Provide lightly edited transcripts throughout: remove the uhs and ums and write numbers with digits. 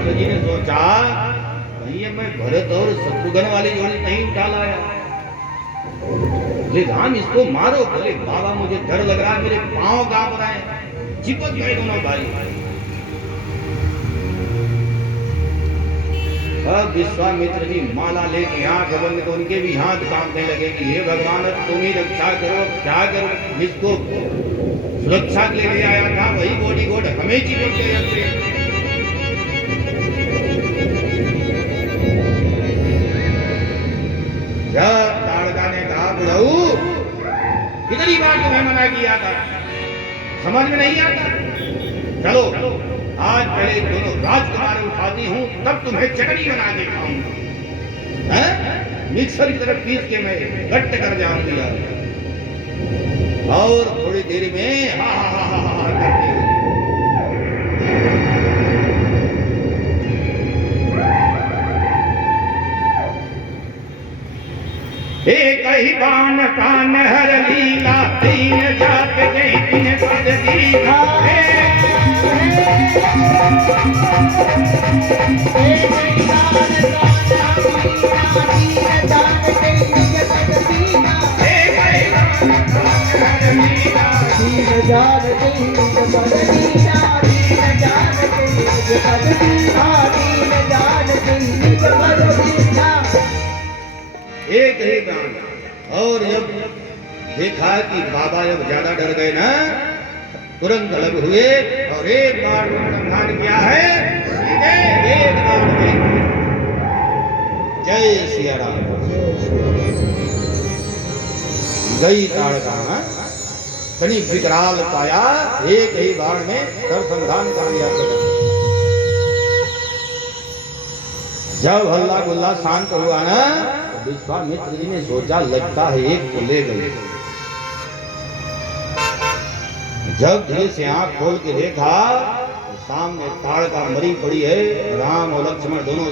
मित्र जी ने सोचा कहीं ये मैं भरत और शत्रुघ्न वाली जोड़ी नहीं उठा लाया। बोले राम इसको मारो। बोले बाबा मुझे डर लग रहा है, मेरे पांव कांप रहे हैं, चिपक गए दोनों भाई। अब विश्वामित्र जी माला लेके हाथ बंद तो उनके भी हाथ कांपने लगे कि हे भगवान अब तुम ही रक्षा करो, क्या करो। जिसको सुरक्षा के लिए आया था वही गोडी गोड हमें चिपक गए अपने। जब ताड़का ने कहा बुढ़ऊ कितनी बार तुम्हें मना किया था, समझ में नहीं आता, चलो आज पहले दोनों राजकुमार उठाती हूँ तब तुम्हें चटनी बना के खाऊंगा। मिक्सर की तरफ पीस के मैं गट्ट कर जाऊंगी और थोड़ी देर में हा हा हा हा हा करती हूँ। एक ही बाण कान हर लीला, तीन जात तीन पद दीना। एक ही प्राण। और जब देखा कि बाबा जब ज्यादा डर गए ना, तुरंत अलग हुए और एक बार अनुसंधान किया है, सीधे एक बार में जय सिया राम। गई ताड़का कनी विकराल पाया, एक ही बार में अनुसंधान कर लिया। जब हल्ला गुल्ला शांत हुआ ना, विश्वामित्र जी ने सोचा लगता है एक को ले गए। जब धीरे से आंख खोल के देखा तो सामने ताड़का मरी पड़ी है, राम और लक्ष्मण दोनों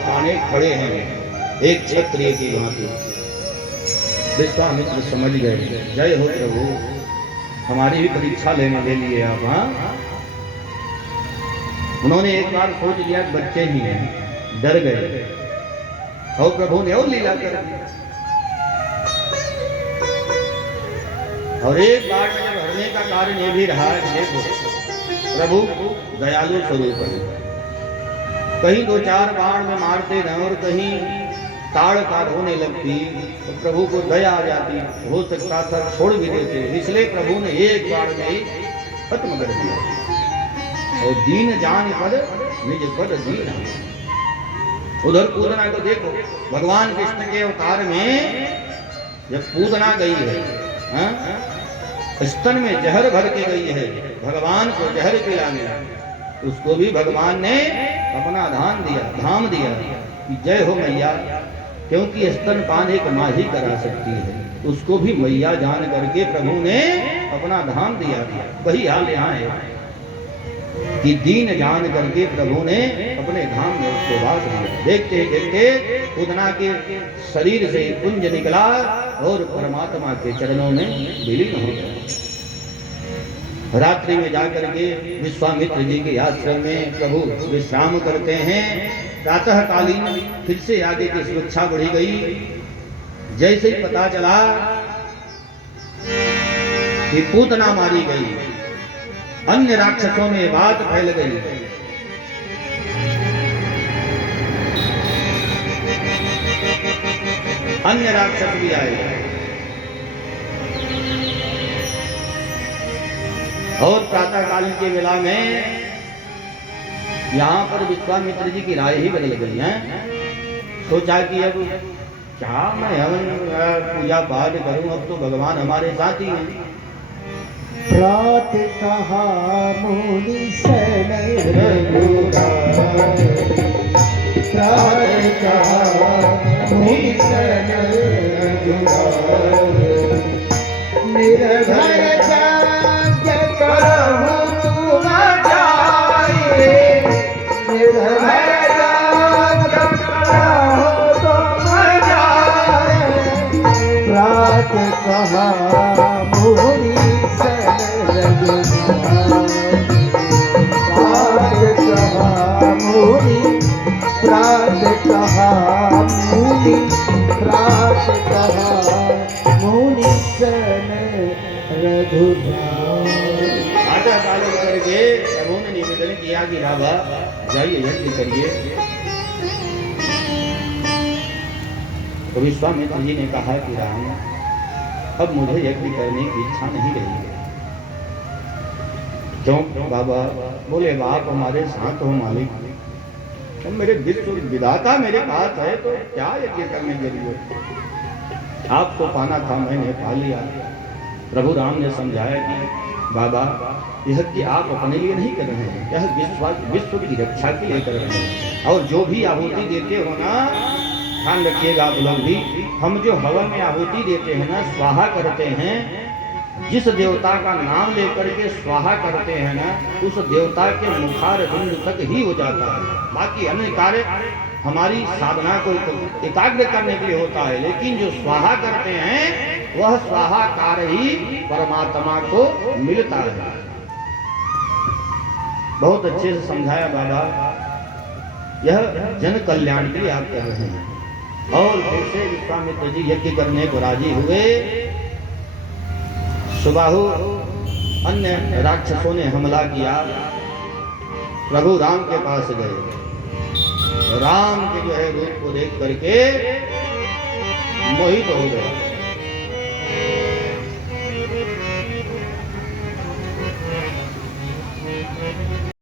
ताने खड़े हैं एक क्षत्रिय की भांति। विश्वामित्र समझ गए, जय हो प्रभु, हमारी भी परीक्षा लेने ले लिए आप। हाँ, उन्होंने एक बार सोच लिया बच्चे ही हैं, डर गए और प्रभु ने और लीला कर दी। और एक बार में जब हरने का कारण ये भी रहा, देखो प्रभु दयालु स्वरूप है, कहीं दो चार बाण में मारते न और कहीं ताड़का होने लगती तो प्रभु को दया आ जाती, हो सकता था छोड़ भी देते, इसलिए प्रभु ने एक बार में ही खत्म कर दिया। और दीन जान पद निज पद दीना। उधर पूतना को देखो, भगवान कृष्ण के अवतार में जब पूतना गई है, स्तन में जहर भर के गई है भगवान को जहर पिलाने, उसको भी भगवान ने अपना धाम दिया कि जय हो मैया, क्योंकि स्तन पान एक माँ ही करा सकती है, उसको भी मैया जान करके प्रभु ने अपना धाम दिया। वही हाल यहाँ है कि दीन जान करके प्रभु ने अपने धाम में उसको वास दिया। देखते देखते पूतना के शरीर से पुंज निकला और परमात्मा के चरणों में विलीन हो गया। रात्रि में जाकर के विश्वामित्र जी के आश्रम में प्रभु विश्राम करते हैं। प्रातः कालीन फिर से आगे की सुरक्षा बढ़ी गई। जैसे ही पता चला कि पूतना मारी गई, अन्य राक्षसों में बात फैल गई। अन्य राक्षस भी आए और प्रातःकालीन के वेला में यहाँ पर विश्वामित्र जी की राय ही बदल गई है। सोचा कि अब क्या मैं हवन पूजा पाठ करूं, अब तो भगवान हमारे साथ ही हैं। प्रातः कहा मुनि सन रघुराय, प्रातः कहा मुनि सन रघुराय, निर्भय यज्ञ करहु तुम जाए, निर्भय यज्ञ करहु तुम जाए, प्रातः कहा मुनि सन रघुराय, प्रातः कहा मुनि आटा चालू करके प्रभु ने निवेदन किया कि बाबा जाइए यज्ञ करिए। तो विश्वामित्र जी ने कहा कि राम अब मुझे यज्ञ करने की इच्छा नहीं रही है। क्यों बाबा? बोले बाप हमारे साथ हो मालिक, तो मेरे विश्व विधाता मेरे पास है तो क्या यज्ञ करने के लिए? आपको पाना था, मैंने पा लिया। प्रभु राम ने समझाया कि बाबा यह कि आप अपने लिए नहीं कर रहे हैं, यह विश्व की रक्षा के लिए कर रहे हैं। और जो भी आहुति देते हो ना, ध्यान रखिएगा आप लोग भी, हम जो हवन में आहुति देते हैं ना, स्वाहा करते हैं, जिस देवता का नाम लेकर के स्वाहा करते हैं ना, उस देवता के मुखार बिंद तक ही हो जाता है। बाकी अन्य कार्य हमारी साधना को एकाग्र करने के लिए होता है, लेकिन जो स्वाहा करते हैं वह स्वाहाकार ही परमात्मा को मिलता है। बहुत अच्छे से समझाया बाबा, यह जन कल्याण के लिए आप कर रहे हैं। और फिर से विश्वामित्र जी यज्ञ करने को राजी हुए। सुबाहु अन्य राक्षसों ने हमला किया, प्रभु राम के पास गए। राम के जो है रूप को देख करके मोहित हो गए।